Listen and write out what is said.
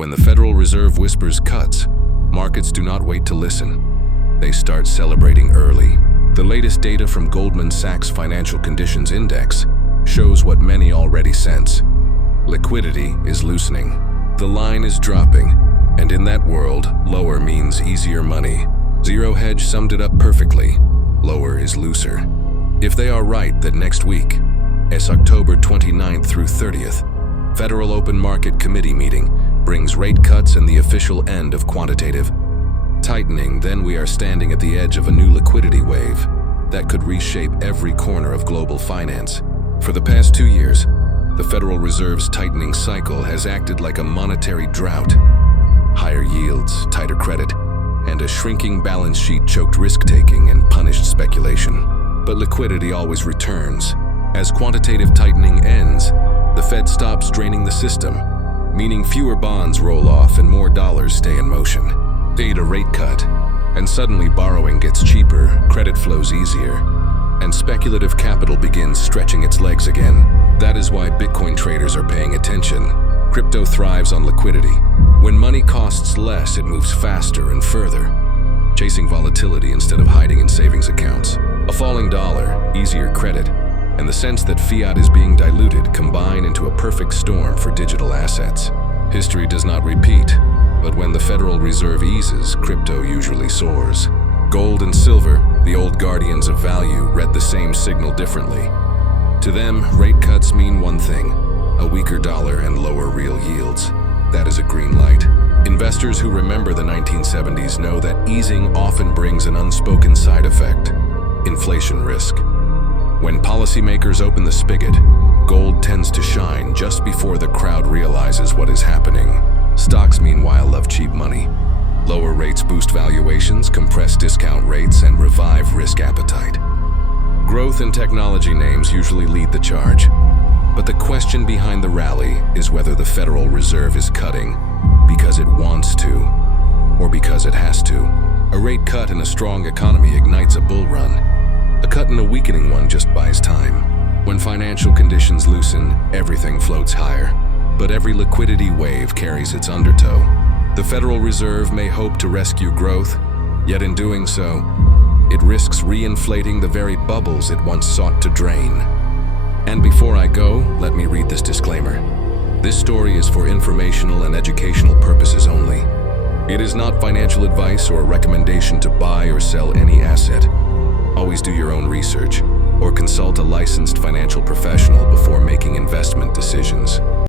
When the Federal Reserve whispers cuts, markets do not wait to listen. They start celebrating early. The latest data from Goldman Sachs Financial Conditions Index shows what many already sense. Liquidity is loosening. The line is dropping, and in that world, lower means easier money. Zero Hedge summed it up perfectly. Lower is looser. If they are right that next week, as October 29th through 30th, Federal Open Market Committee meeting brings rate cuts and the official end of quantitative tightening, then we are standing at the edge of a new liquidity wave that could reshape every corner of global finance. For the past 2 years, the Federal Reserve's tightening cycle has acted like a monetary drought. Higher yields, tighter credit, and a shrinking balance sheet choked risk-taking and punished speculation. But liquidity always returns. As quantitative tightening ends, the Fed stops draining the system, meaning fewer bonds roll off and more dollars stay in motion. They need a rate cut, and suddenly borrowing gets cheaper, credit flows easier, and speculative capital begins stretching its legs again. That is why Bitcoin traders are paying attention. Crypto thrives on liquidity. When money costs less, it moves faster and further, chasing volatility instead of hiding in savings accounts. A falling dollar, easier credit, and the sense that fiat is being diluted combine into a perfect storm for digital assets. History does not repeat, but when the Federal Reserve eases, crypto usually soars. Gold and silver, the old guardians of value, read the same signal differently. To them, rate cuts mean one thing: a weaker dollar and lower real yields. That is a green light. Investors who remember the 1970s know that easing often brings an unspoken side effect: inflation risk. When policymakers open the spigot, gold tends to shine just before the crowd realizes what is happening. Stocks, meanwhile, love cheap money. Lower rates boost valuations, compress discount rates, and revive risk appetite. Growth and technology names usually lead the charge. But the question behind the rally is whether the Federal Reserve is cutting because it wants to, or because it has to. A rate cut in a strong economy ignites a bull run. A cut in a weakening one just buys time. When financial conditions loosen, everything floats higher. But every liquidity wave carries its undertow. The Federal Reserve may hope to rescue growth, yet in doing so, it risks re-inflating the very bubbles it once sought to drain. And before I go, let me read this disclaimer. This story is for informational and educational purposes only. It is not financial advice or a recommendation to buy or sell any asset. Always do your own research or consult a licensed financial professional before making investment decisions.